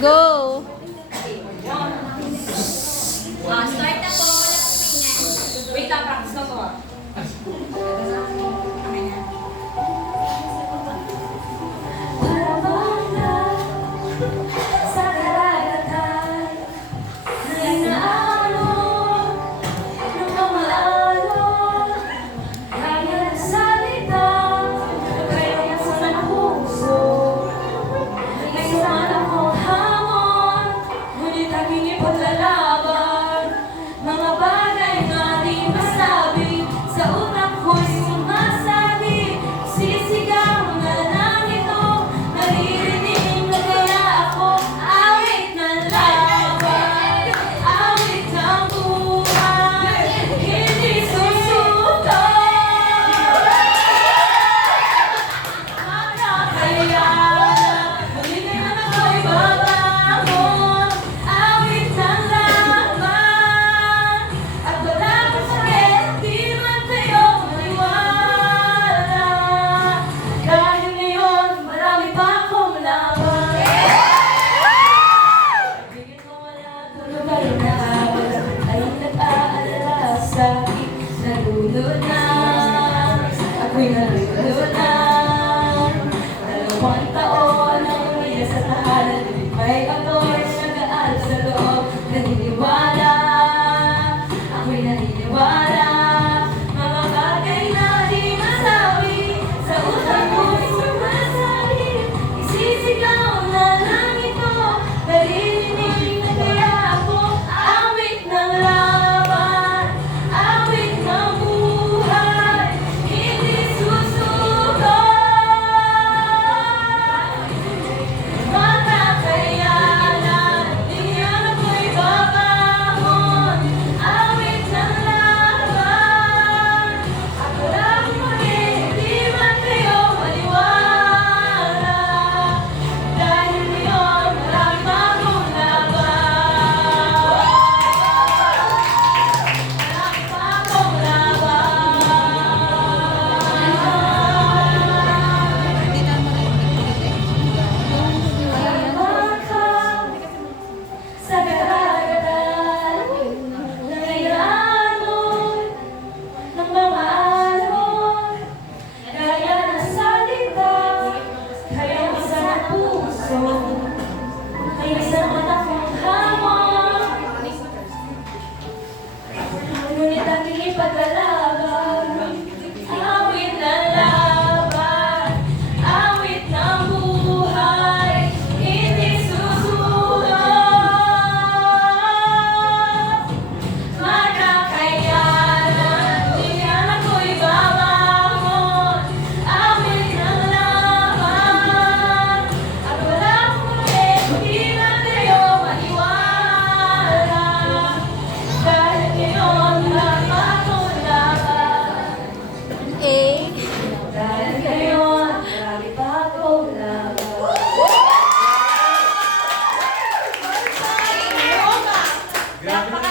go! Ah, start na po. Wala pong ingay. Wait practice na po. Dalawang taon ang umiya sa tahanan, may ako'y